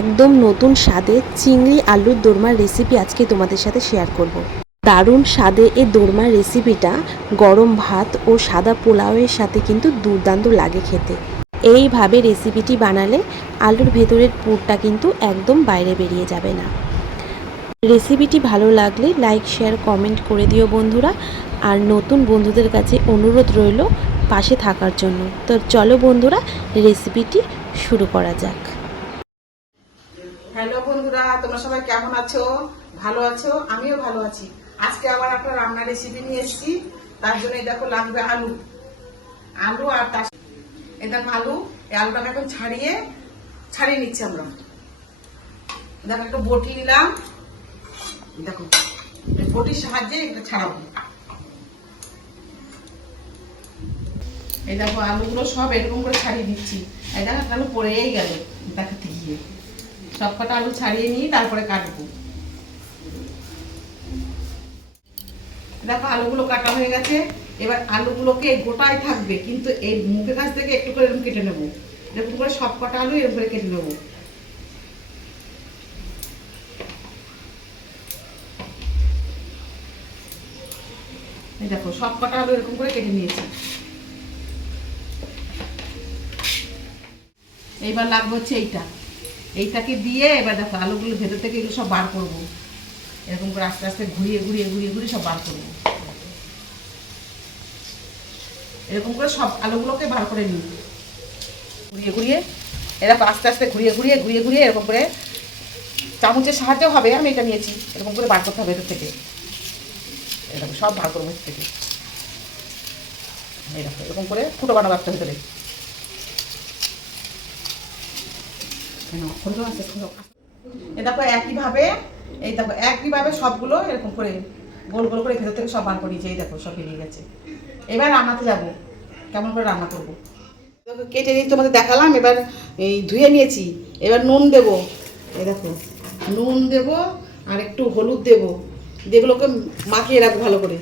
একদম নতুন স্বাদে চিংড়ি আলুর দোরমার রেসিপি আজকে তোমাদের সাথে শেয়ার করব। দারুণ স্বাদে এই দোরমার রেসিপিটা গরম ভাত ও সাদা পোলাওয়ের সাথে কিন্তু দুর্দান্ত লাগে খেতে। এইভাবে রেসিপিটি বানালে আলুর ভেতরের পুরটা কিন্তু একদম বাইরে বেরিয়ে যাবে না। রেসিপিটি ভালো লাগলে লাইক শেয়ার কমেন্ট করে দিও বন্ধুরা। আর নতুন বন্ধুদের কাছে অনুরোধ রইল পাশে থাকার জন্য। তো চলো বন্ধুরা রেসিপিটি শুরু করা যাক। হ্যালো বন্ধুরা, তোমরা সবাই কেমন আছো? ভালো আছো? আমিও ভালো আছি। আজকে আবার একটা রান্নার রেসিপি নিয়ে এসেছি। তার জন্য দেখো লাগবে আলু। আলু আর তার এই দেখো আলু। এই আলুটাকে এখন ছাড়িয়ে ছাড়িয়ে নিচ্ছি আমরা। দেখো একটু বটি নিলাম। দেখো বটির সাহায্যে এটা ছাড়াবো। এই দেখো আলুগুলো সব এরকম করে ছাড়িয়ে দিচ্ছি। এই দেখো আলু পড়েই গেল। দেখাতে গিয়ে। সব কটা আলু ছাড়িয়ে নিয়ে তারপরে কাটবো। দেখো আলুগুলো কাটা হয়ে গেছে। এবার আলুগুলোকে গোটায় থাকবে, কিন্তু এই মুখের কাছ থেকে একটু করে এরকম কেটে নেব। এরকম করে সব কটা আলু এরকম করে কেটে নেব। দেখো, সব কটা আলু এরকম করে কেটে নিয়েছি। এইবার লাগবে হচ্ছে এইটা। এইটাকে দিয়ে এবার দেখো আলুগুলো ভেতর থেকে এগুলো সব বার করব। এরকম করে আস্তে আস্তে ঘুরিয়ে ঘুরিয়ে ঘুরিয়ে ঘুরিয়ে সব বার করব। এরকম করে সব আলুগুলোকে বার করে নিই ঘুরিয়ে ঘুরিয়ে এরকম আস্তে আস্তে ঘুরিয়ে ঘুরিয়ে ঘুরিয়ে ঘুরিয়ে এরকম করে চামচের সাহায্যেও হবে, আমি এটা নিয়েছি। এরকম করে বার করতে হবে ভেতর থেকে। এরকম সব বার করব ভেতর থেকে। দেখো, এরকম করে ফুটো বানাবো একটা ভেতরে। এ দেখো একইভাবে, এই দেখো একইভাবে সবগুলো এরকম করে গোল গোল করে ভেতর থেকে সব বার করিয়েছি, এই দেখো সব বেরিয়ে গেছে। এবার রান্নাতে যাব, কেমন করে রান্না করব? দেখো কেটে নিয়ে তোমাদের দেখালাম, এবার এই ধুয়ে নিয়েছি, এবার নুন দেব, এই দেখো, নুন দেব আর একটু হলুদ দেব যেগুলোকে মাখিয়ে রাখব ভালো করে।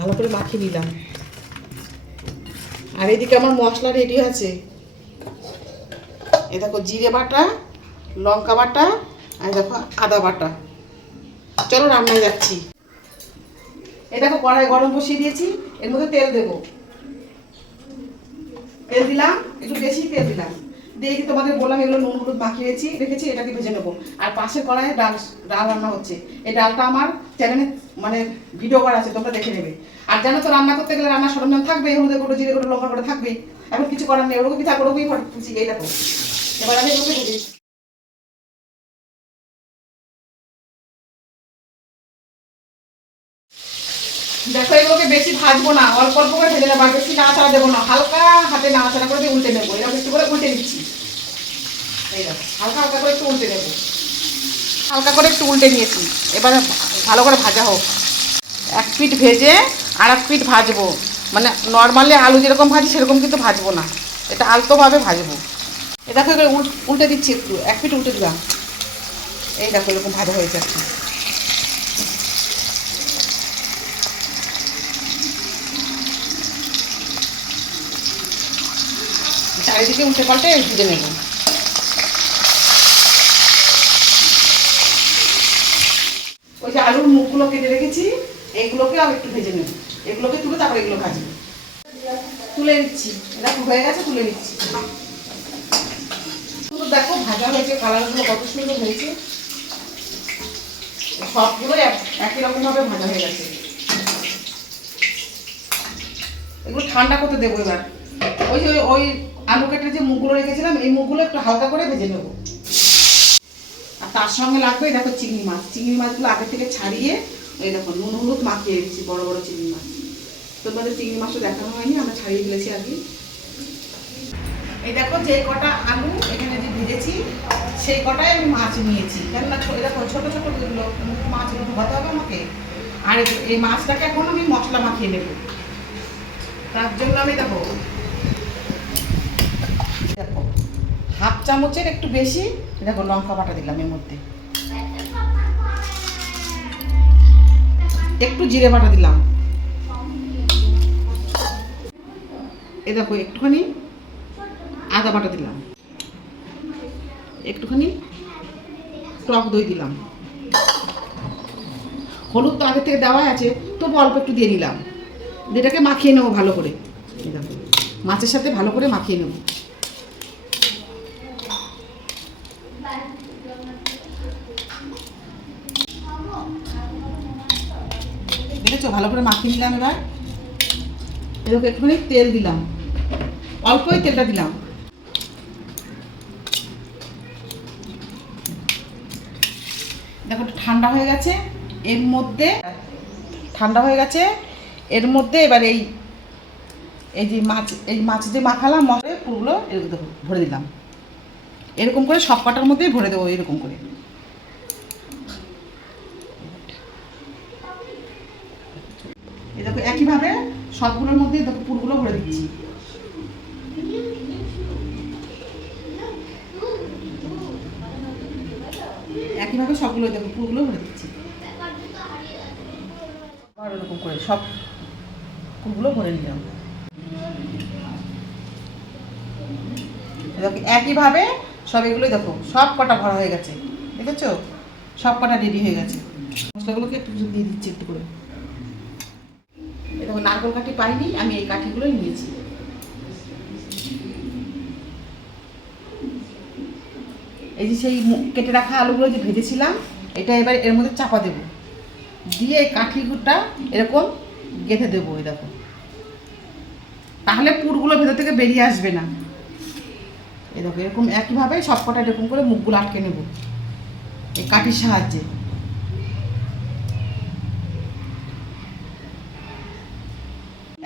ভালো করে মাখিয়ে নিলাম। আর এদিকে আমার মশলা রেডি আছে। এ দেখো জিরে বাটা, লঙ্কা বাটা, আর দেখো আদা বাটা। চলো রান্নায় যাচ্ছি। এ দেখো কড়াই গরম বসিয়ে দিয়েছি, এর মধ্যে তেল দেবো। তেল দিলাম, একটু বেশি তেল দিলাম। কি তোমাদের বললাম এগুলো নুন হলুদ মাখিয়েছি রেখেছি এটাকে ভেজে নেব। আর পাশে কড়াইয়ে ডাল ডাল রান্না হচ্ছে। এই ডালটা আমার চ্যানেলে মানে ভিডিও করা আছে, তোমরা দেখে নেবে। আর জানো তো, রান্না করতে গেলে রান্নার সরঞ্জাম থাকবে, হলুদের গুঁড়ো, জিরে গুঁড়ো লঙ্কা গুঁড়ো থাকবে। এখন কিছু করার নেই ওরকম পিঠা ফটছি এই দেখো। এবার আমি এগুলোকে দেখো, এগুলোকে বেশি ভাজবো না, অল্প অল্প করে ভেজে নেব বেশি নাড়াচাড়া দেবো না, হালকা হাতে নাড়াচাড়া করে দিয়ে উল্টে নেব। এরকম একটু করে উল্টে দিচ্ছি। এই হালকা হালকা করে একটু উল্টে নেব। হালকা করে একটু উল্টে নিয়েছি। এবারে ভালো করে ভাজা হোক। এক পিঠ ভেজে আর এক পিঠ ভাজবো। মানে নর্মালি আলু যেরকম ভাজি, সেরকম কিন্তু ভাজবো না। এটা আলতোভাবে ভাজবো। এ দেখো উল্টে দিচ্ছি একটু। এক পিঠ উল্টে দিলাম। এই দেখো, এরকম ভাজা হয়ে চারিদিকে উল্টে পাল্টে ভেজে নেব। ওই যে আলুর মুখগুলো কেটে রেখেছি, এগুলোকে আমি একটু ভেজে নেব। এগুলোকে তুলে তারপরে এগুলো ভাজবো। তুলে নিচ্ছি। দেখো হয়ে গেছে, তুলে নিচ্ছি। দেখো, ভাজা হয়েছে, কালারগুলো কত সুন্দর হয়েছে। সবগুলো এক- একই রকম ভাবে ভাজা হয়ে গেছে। এগুলো ঠান্ডা করতে দেবো এবার। ওই যে ওই- ওই আলু কেটে যে মুখগুলো রেখেছিলাম, এই মুখগুলো একটু হালকা করে ভেজে নেব। আর তার সঙ্গে লাগবে, দেখো চিংড়ি মাছ। চিংড়ি মাছগুলো আগে থেকে ছাড়িয়ে, এই দেখো, নুন হলুদ মাখিয়ে রেখেছি, বড় বড় চিংড়ি মাছ। তোমাদের চিংড়ি মাছটা দেখানো হয়নি, আমরা ছাড়িয়ে ফেলেছি আগে। এই দেখো যে কটা আলু এখানে যে ভেজেছি, সেই কটাই আমি মাছ নিয়েছি। কেননা এরকম ছোটো ছোটো যেগুলো মাছ ঢোকাতে হবে আমাকে। আর এই- মাছটাকে এখন আমি মশলা মাখিয়ে নেব। তার জন্য আমি দেখো দেখো হাফ চামচের একটু বেশি। দেখো লঙ্কা বাটা দিলাম এর মধ্যে। একটু জিরে বাটা দিলাম। এ দেখো একটুখানি আদা বাটা দিলাম। একটুখানি টক দই দিলাম। হলুদ তো আগে থেকে দেওয়াই আছে তবু অল্প একটু দিয়ে নিলাম। যেটাকে মাখিয়ে নেব ভালো করে। দেখো, মাছের সাথে ভালো করে মাখিয়ে নেব দেখেছ ভালো করে মাখিয়ে নিলাম এবার। এরকম একটুখানি তেল দিলাম। অল্পই তেলটা দিলাম। দেখো ঠান্ডা হয়ে গেছে। এর মধ্যে ঠান্ডা হয়ে গেছে। এর মধ্যে এবার এই এই যে মাছ, এই মাছ যে মাখালাম মশলা পুরোগুলো এরকম ভরে দিলাম। এরকম করে সব কটার মধ্যেই ভরে দেবো, এরকম করে এই দেখো, একইভাবে সবগুলোর মধ্যে দেখো পুরগুলো ভরে দিচ্ছি। একইভাবে সবগুলো দেখো পুরগুলো ভরে দিচ্ছি। আর এরকম করে সব পুরগুলো ভরে নিলাম। দেখো, একইভাবে সব এগুলোই দেখো, সব কটা ভরা হয়ে গেছে, দেখেছ? সব কটা রেডি হয়ে গেছে। মশলাগুলোকে একটু দিয়ে দিচ্ছি একটু করে। নারকল কাঠি পাইনি, আমি এই কাঠিগুলোই নিয়েছি। এই যে সেই কেটে রাখা আলুগুলো যে ভেজেছিলাম, এটা এবার এর মধ্যে চাপা দেবো। দিয়ে এই কাঠিগুলোটা এরকম গেঁথে দেবো, এই দেখো। তাহলে পুরগুলো ভেতর থেকে বেরিয়ে আসবে না। দেখো, এরকম একইভাবে সব কটা এরকম করে মুখগুলো আটকে নেব। এই কাঠির সাহায্যে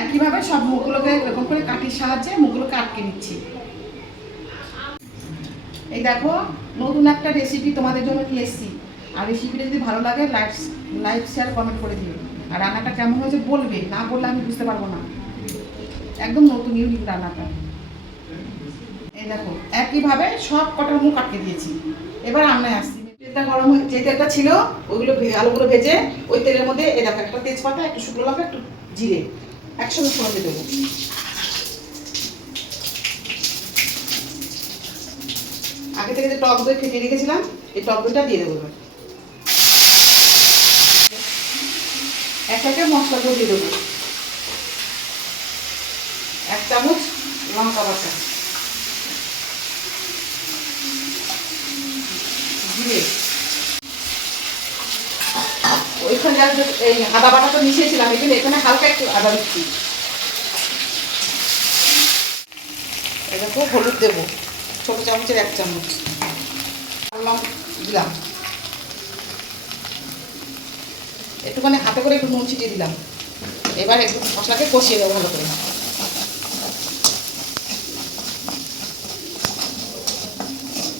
একইভাবে সব মুখগুলোকে এরকম করে কাঠির সাহায্যে মুখগুলোকে আটকে নিচ্ছি। এই দেখো, নতুন একটা রেসিপি তোমাদের জন্য নিয়ে এসেছি। আর রেসিপিটা যদি ভালো লাগে লাইক লাইক শেয়ার কমেন্ট করে দিও। আর রান্নাটা কেমন হয়েছে বলবে, না বললে আমি বুঝতে পারব না। একদম নতুন ইউনিক রান্নাটা। এই দেখো, একইভাবে সব কটার মুখ আটকে দিয়েছি। এবার রান্নায় আসছি। তেলটা গরম হয়ে, যে তেলটা ছিল, ওইগুলো আলুগুলো ভেজে ওই তেলের মধ্যে এই দেখো একটা তেজপাতা, একটু শুকনো লঙ্কা, একটু জিরে। একসঙ্গে ফোড়ন দিয়ে দেবো আগে থেকে যে টক দই ফেটিয়ে রেখেছিলাম, এই টক দইটা দিয়ে দেবো এবার। এক একে মশলাগুলো দিয়ে দেবো। এক চামচ লঙ্কা বাটা। জিরে যা এই আদা বাটাটা মিশিয়েছিলাম, এই এখানে হালকা একটু আদা দিচ্ছি। দেখো হলুদ দেবো, ছোট চামচের এক চামচ। দিলাম। একটুখানি হাতে করে একটু নুন ছিটিয়ে দিলাম। এবার একটু মশলাকে কষিয়ে দেবো ভালো করে।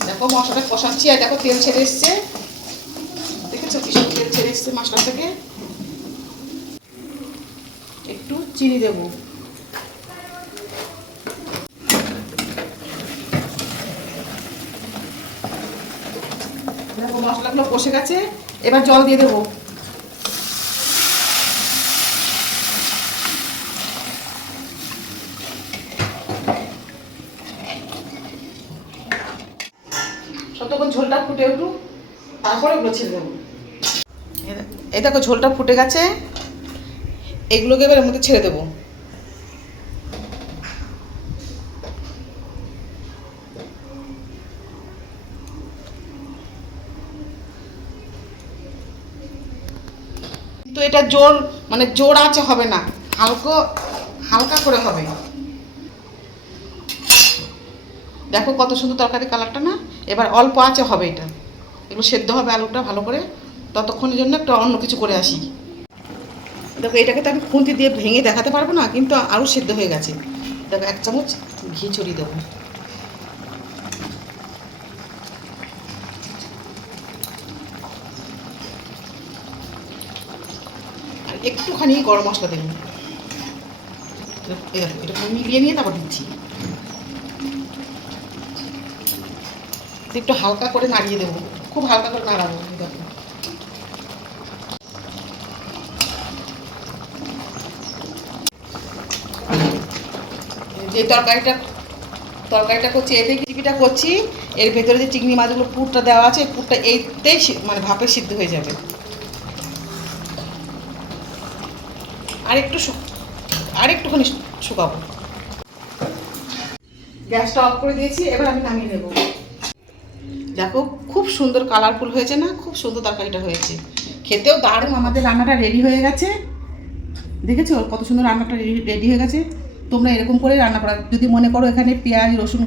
দেখো মশলাটা কষাচ্ছি আর দেখো তেল ছেড়ে এসছে দেখেছ ভীষণ তেল ছেড়ে এসছে মশলা থেকে একটু চিনি দেবো। মশলাগুলো কষে গেছে, এবার জল দিয়ে দেবো। ততক্ষণ ঝোলটা ফুটে উঠুক, তারপরে ওগুলো ছেড়ে দেবো। এই দেখো- ঝোলটা ফুটে গেছে। এগুলোকে এবার এর মধ্যে ছেড়ে দেবো। কিন্তু এটা জোর মানে জোর আছে হবে না। হালকা হালকা করে হবে। দেখো কত সুন্দর তরকারি কালারটা না? এবার অল্প আছে হবে এটা। এগুলো সেদ্ধ হবে আলুটা ভালো করে। ততক্ষণের জন্য একটু অন্য কিছু করে আসি। দেখো, এটাকে তো আমি খুন্তি দিয়ে ভেঙে দেখাতে পারব না, কিন্তু আরও সেদ্ধ হয়ে গেছে। দেখো, এক চামচ ঘি ছড়িয়ে দেবো। আর একটুখানি গরম মশলা দেবেন এটা মিলিয়ে নিয়ে তারপর দিচ্ছি। একটু হালকা করে নাড়িয়ে দেবো, খুব হালকা করে নাড়াবো, দেখো। যে তরকারিটা তরকারিটা করছি, এতে রেসিপিটা করছি, এর ভেতরে যে চিংড়ি মাছগুলো, পুরটা দেওয়া আছে, পুরটা এইতেই মানে ভাপে সিদ্ধ হয়ে যাবে। আর একটু আর একটুখানি শুকাবো। গ্যাসটা অফ করে দিয়েছি, এবার আমি নামিয়ে নেব। দেখো, খুব সুন্দর কালারফুল হয়েছে না? খুব সুন্দর তরকারিটা হয়েছে। খেতেও দারুণ, আমাদের রান্নাটা রেডি হয়ে গেছে। দেখেছ? কত সুন্দর রান্নাটা রেডি হয়ে গেছে। তোমরা এরকম করে রান্না করা। যদি মনে করো এখানে পেঁয়াজ, রসুন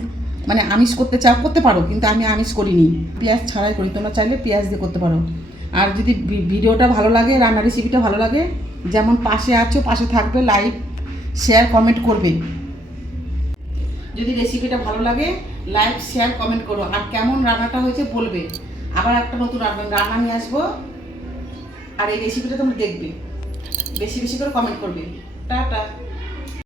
মানে আমিষ করতে চাও, করতে পারো, কিন্তু আমি আমিষ করিনি। পেঁয়াজ ছাড়াই করি, তোমরা চাইলে পেঁয়াজ দিয়ে করতে পারো। আর যদি ভিডিওটা ভালো লাগে রান্নার রেসিপিটা ভালো লাগে, যেমন পাশে আছো, পাশে থাকবে লাইক শেয়ার কমেন্ট করবে। যদি রেসিপিটা ভালো লাগে লাইক শেয়ার কমেন্ট করো। আর কেমন রান্নাটা হয়েছে বলবে। আবার একটা নতুন রান্না রান্না নিয়ে আসব। আর এই রেসিপিটা তোমরা দেখবে। বেশি বেশি করে কমেন্ট করবে। টাটা।